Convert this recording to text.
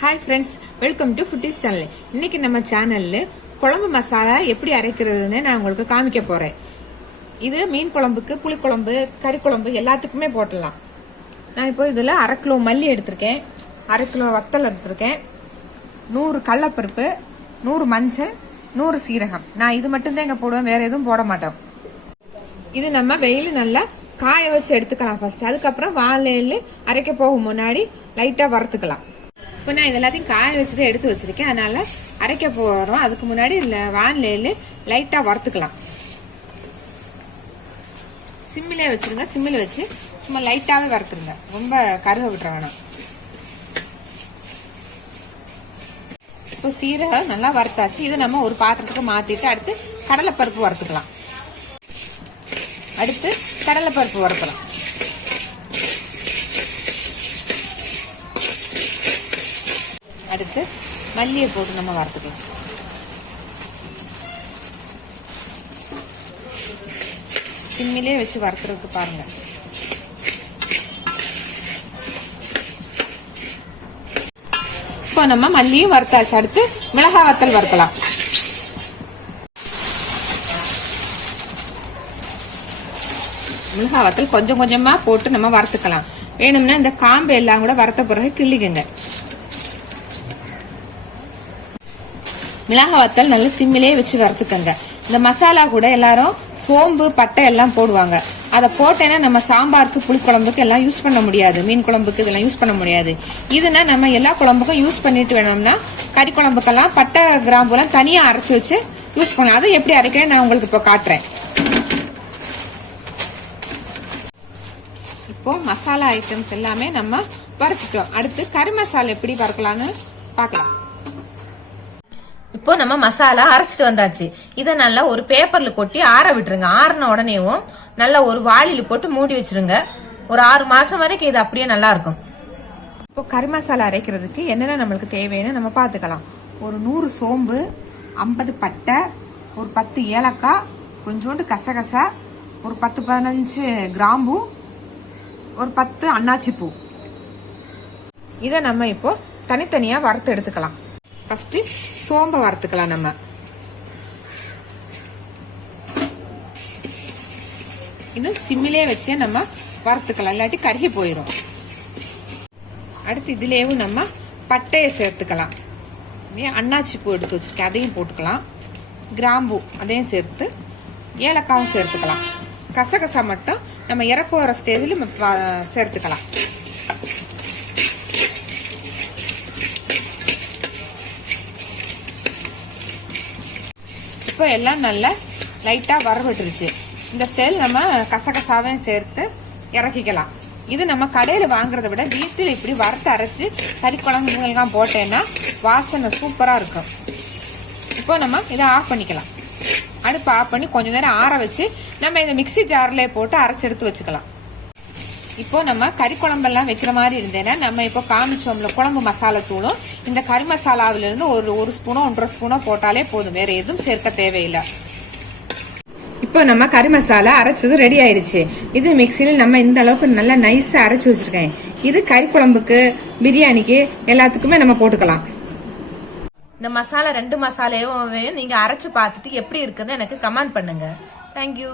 Hi friends, welcome to foodies channel. இன்னைக்கு நம்ம சேனல்ல குழம்பு மசாலா எப்படி அரைக்கிறதுன்னு நான் உங்களுக்கு காமிக்க போறேன். இது மீன் குழம்புக்கு, புளிக்குழம்பு, கறி குழம்பு எல்லாத்துக்குமே போட்டுடலாம். நான் இப்போ இதில் 1/2 கிலோ மல்லி எடுத்திருக்கேன், 1/2 கிலோ வத்தல் எடுத்திருக்கேன், 100 கடலைப்பருப்பு, 100 மஞ்சள், 100 சீரகம். நான் இது மட்டும்தான் இங்கே போடுவேன், வேற எதுவும் போட மாட்டோம். இது நம்ம வெயில் நல்லா காய வச்சு எடுத்துக்கலாம் ஃபர்ஸ்ட். அதுக்கப்புறம் வாழையில அரைக்க போகும் முன்னாடி லைட்டாக வறுத்துக்கலாம். இப்போ நான் இது எல்லாத்தையும் காய வச்சுதான் எடுத்து வச்சிருக்கேன், அதனால அரைக்க போறோம். அதுக்கு முன்னாடி வானிலையில லைட்டா வறுத்துக்கலாம். சிம்மிலே வச்சிருங்க, சிம்மில் வச்சு சும்மா லைட்டாவே வறுத்துருங்க, ரொம்ப கருக விட்டுற வேணாம். இப்போ சீரகம் நல்லா வறுத்தாச்சு. இது நம்ம ஒரு பாத்திரத்துக்கு மாத்திட்டு அடுத்து கடலைப்பருப்பு வறுத்துக்கலாம். அடுத்து கடலைப்பருப்பு வறுக்கலாம். அடுத்து மல்லியை போட்டு நம்ம வறுத்துக்கலாம். சிம்மிலே வச்சு வறுத்துறதுக்கு பாருங்க. இப்போ நம்ம மல்லியும் வறுத்தாச்சு. அடுத்து மிளகாய் வத்தல் வறுக்கலாம். மிளகாய் வத்தல் கொஞ்சம் கொஞ்சமா போட்டு நம்ம வறுத்துக்கலாம். வேணும்னா இந்த காம்பு எல்லாம் கூட வறுத்த பிறகு கிள்ளிக்கங்க. மிளகாய் வத்தல் நல்ல சிம்மிலே வச்சு வறுத்துக்கங்க. இந்த மசாலா கூட எல்லாரும் சோம்பு, பட்டை எல்லாம் போடுவாங்க. அதை போட்டேன்னா நம்ம சாம்பாருக்கு, புளிக்குழம்புக்கு எல்லாம் யூஸ் பண்ண முடியாது, மீன் குழம்புக்கு இதெல்லாம் யூஸ் பண்ண முடியாது. இதுனா நம்ம எல்லா குழம்புக்கும் யூஸ் பண்ணிட்டு வேணும்னா கறி குழம்புக்கெல்லாம் பட்டை, கிராம்புலாம் தனியா அரைச்சு வச்சு யூஸ் பண்ணலாம். அது எப்படி அரைக்கிறேன் நான் உங்களுக்கு இப்போ காட்டுறேன். இப்போ மசாலா ஐட்டம்ஸ் எல்லாமே நம்ம வறுத்துட்டோம். அடுத்து கறி மசாலா எப்படி வறுக்கலாம்னு பார்க்கலாம். இப்போ நம்ம மசாலா அரைச்சிட்டு வந்தாச்சு. இதை நல்லா ஒரு பேப்பர்ல கொட்டி ஆற விட்டுருங்க. ஆறின உடனேவும் நல்லா ஒரு வாளியில போட்டு மூடி வச்சிருங்க. ஒரு 6 மாசம் வரைக்கும் இது அப்படியே நல்லா இருக்கும். இப்போ கறி மசாலா அரைக்கிறதுக்கு என்னென்ன நம்மளுக்கு தேவைன்னு நம்ம பார்த்துக்கலாம். ஒரு 100 சோம்பு, 50 பட்டை, ஒரு 10 ஏலக்காய், கொஞ்சோண்டு கசகசா, ஒரு 10-15 கிராம்பு, ஒரு 10 அன்னாச்சி பூ. இதை நம்ம இப்போ தனித்தனியா வறுத்து எடுத்துக்கலாம். ஃபர்ஸ்ட் சோம்பை வறுத்துக்கலாம். நம்ம இன்னும் சிம்மிலே வச்சே நம்ம வறுத்துக்கலாம், இல்லாட்டி கருகி போயிடும். அடுத்து இதுலேயும் நம்ம பட்டையை சேர்த்துக்கலாம். அன்னாச்சி பூ எடுத்து வச்சிருக்கேன், அதையும் போட்டுக்கலாம். கிராம்பு அதையும் சேர்த்து, ஏலக்காவும் சேர்த்துக்கலாம். கசகசா மட்டும் நம்ம இறக்க வர ஸ்டேஜில் சேர்த்துக்கலாம். இப்போ எல்லாம் நல்லா லைட்டா வரவிட்டுருச்சு. இந்த ஸ்டைல் நம்ம கசகசாவையும் சேர்த்து இறக்கிக்கலாம். இது நம்ம கடையில வாங்குறத விட வீட்டில் இப்படி வறுத்து அரைச்சு கறி குழம்புலாம் போட்டேன்னா வாசனை சூப்பரா இருக்கும். இப்போ நம்ம இதை ஆஃப் பண்ணிக்கலாம். அடுப்பு ஆஃப் பண்ணி கொஞ்ச நேரம் ஆற வச்சு நம்ம இந்த மிக்சி ஜார்ல போட்டு அரைச்சு எடுத்து வச்சுக்கலாம். இப்போ நம்ம கறி குழம்பெல்லாம் வைக்கிற மாதிரி இருந்தேன்னா நம்ம இப்போ காமிச்சோம்ல குழம்பு மசாலா தூளும் இந்த கறி மசாலாவில இருந்து ஒரு ஸ்பூனோ 1.5 ஸ்பூனோ போட்டாலே போதும், வேற எதுவும் சேர்க்க தேவையில்லை. இப்போ நம்ம கறி மசாலா அரைச்சது ரெடி ஆயிடுச்சு. இது மிக்சியில நம்ம இந்த அளவுக்கு நல்லா நைஸா அரைச்சு வச்சிருக்கேன். இது கறி குழம்புக்கு, பிரியாணிக்கு எல்லாத்துக்குமே நம்ம போட்டுக்கலாம். இந்த மசாலா 2 மசாலையும் நீங்க அரைச்சு பார்த்துட்டு எப்படி இருக்குன்னு எனக்கு கமெண்ட் பண்ணுங்க. தேங்க்யூ.